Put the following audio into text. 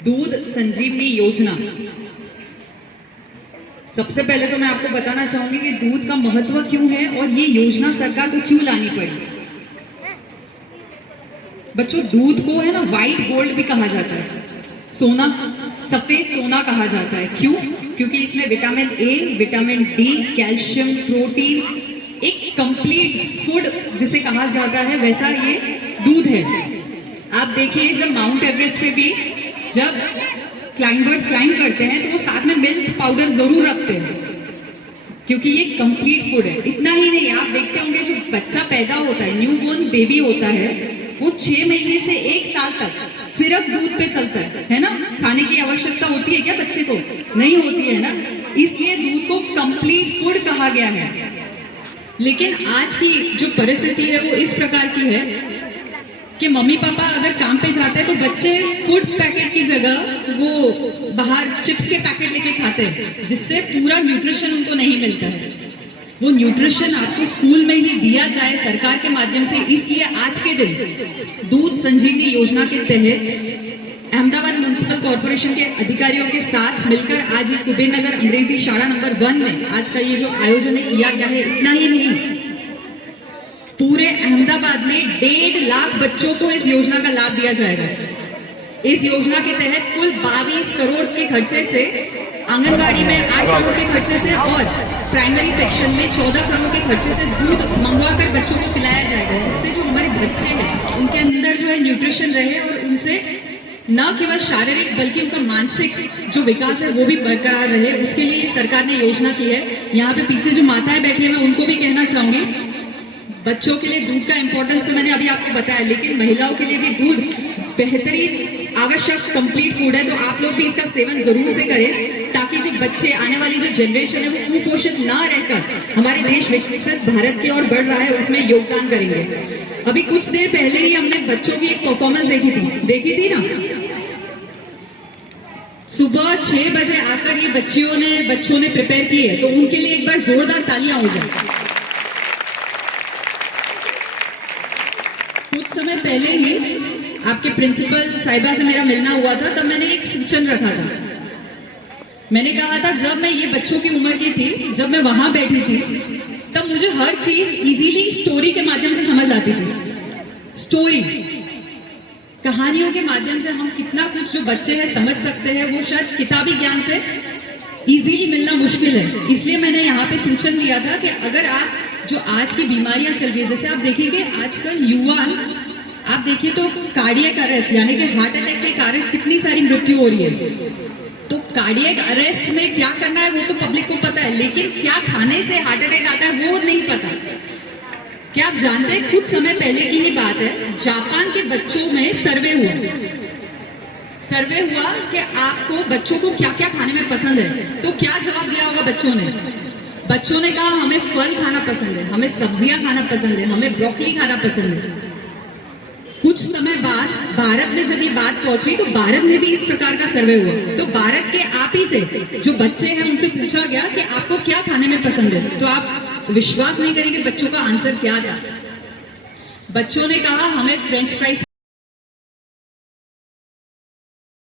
दूध संजीवनी योजना। सबसे पहले तो मैं आपको बताना चाहूंगी कि दूध का महत्व क्यों है और ये योजना सरकार को क्यों लानी पड़ी। बच्चों, दूध को है ना व्हाइट गोल्ड भी कहा जाता है, सोना, सफेद सोना कहा जाता है। क्यों? क्योंकि इसमें vitamin A, vitamin D, calcium, protein, एक कंप्लीट फूड जिसे कहा जाता है वैसा ये दूध है। आप देखिए, जब माउंट एवरेस्ट पे भी जब क्लाइंबर्स क्लाइंब करते हैं तो वो साथ में मिल्क पाउडर जरूर रखते हैं, क्योंकि ये कंप्लीट फूड है। इतना ही नहीं, आप देखते होंगे जो बच्चा पैदा होता है, न्यूबॉर्न बेबी होता है, वो 6 महीने से 1 साल तक सिर्फ दूध पे चलता है ना। खाने की आवश्यकता होती है क्या बच्चे को? नहीं होती है ना। इसलिए दूध को कंप्लीट फूड कहा गया है। लेकिन आज की जो परिस्थिति है वो इस प्रकार की है कि मम्मी पापा अगर काम पे जाते हैं तो बच्चे फूड पैकेट की जगह वो बाहर चिप्स के पैकेट लेके खाते हैं, जिससे पूरा न्यूट्रिशन उनको नहीं मिलता है। वो न्यूट्रिशन आपको स्कूल में ही दिया जाए सरकार के माध्यम से। इसलिए आज के दिन दूध संजीवनी योजना के तहत अहमदाबाद म्युनिसिपल कॉर्पोरेशन के अधिकारियों के साथ मिलकर आज कुबेर नगर अंग्रेजी शाला नंबर 1 में आज का ये जो आयोजन किया गया है। इतना ही नहीं, पूरे अहमदाबाद में 1.5 लाख बच्चों को इस योजना का लाभ दिया जाएगा। इस योजना के तहत कुल 22 करोड़ के खर्चे से, आंगनबाड़ी में 8 करोड़ के खर्चे से और प्राइमरी सेक्शन में 14 करोड़ के खर्चे से दूध मंगवाकर बच्चों को पिलाया जाएगा, जिससे जो हमारे बच्चे हैं उनके अंदर जो है न्यूट्रिशन रहे और उनसे न केवल शारीरिक बल्कि उनका मानसिक जो विकास है वो भी बरकरार रहे। उसके लिए सरकार ने योजना की है। यहाँ पे पीछे जो माताएं बैठी है मैं उनको भी कहना चाहूंगी, बच्चों के लिए दूध का इंपॉर्टेंस तो मैंने अभी आपको बताया, लेकिन महिलाओं के लिए भी दूध बेहतरीन आवश्यक कंप्लीट फूड है। तो आप लोग भी इसका सेवन जरूर से करें, ताकि जो बच्चे, आने वाली जो जनरेशन है वो कुपोषित ना रहकर हमारे देश विकसित भारत की ओर बढ़ रहा है उसमें योगदान करेंगे। अभी कुछ देर पहले ही हमने बच्चों की एक परफॉर्मेंस देखी थी ना। सुबह 6 बजे आकर ये बच्चों ने प्रिपेयर किए, तो उनके लिए एक बार जोरदार तालियां हो जाए। कुछ समय पहले ही आपके प्रिंसिपल साहिबा से मेरा मिलना हुआ था, तब मैंने एक सूचन रखा था। मैंने कहा था जब मैं ये बच्चों की उम्र की थी, जब मैं वहां बैठी थी, तब मुझे हर चीज इजीली स्टोरी के माध्यम से समझ आती थी। स्टोरी, कहानियों के माध्यम से हम कितना कुछ जो बच्चे हैं समझ सकते हैं, वो शायद किताबी ज्ञान से इजीली मिलना मुश्किल है। इसलिए मैंने यहाँ पे सूचन दिया था कि अगर आप जो आज की बीमारियां चल रही है, जैसे आप देखिए आजकल युवा, आप देखिए तो कार्डियक अरेस्ट यानी कि हार्ट अटैक के कारण कितनी सारी मृत्यु हो रही है। तो कार्डियक अरेस्ट में क्या करना है वो तो पब्लिक को पता है, लेकिन क्या खाने से हार्ट अटैक आता है वो नहीं पता। क्या आप जानते हैं, कुछ समय पहले की ही बात है, जापान के बच्चों में सर्वे हुआ कि आपको बच्चों को क्या क्या खाने में पसंद है। तो क्या जवाब दिया होगा बच्चों ने कहा हमें फल खाना पसंद है, हमें सब्जियां खाना पसंद है, हमें ब्रोकली खाना पसंद है। कुछ समय बाद भारत में जब ये बात पहुंची तो भारत में भी इस प्रकार का सर्वे हुआ। तो भारत के आप ही से जो बच्चे हैं उनसे पूछा गया कि आपको क्या खाने में पसंद है। तो आप विश्वास नहीं करेंगे बच्चों का आंसर क्या था। बच्चों ने कहा हमें फ्रेंच फ्राइज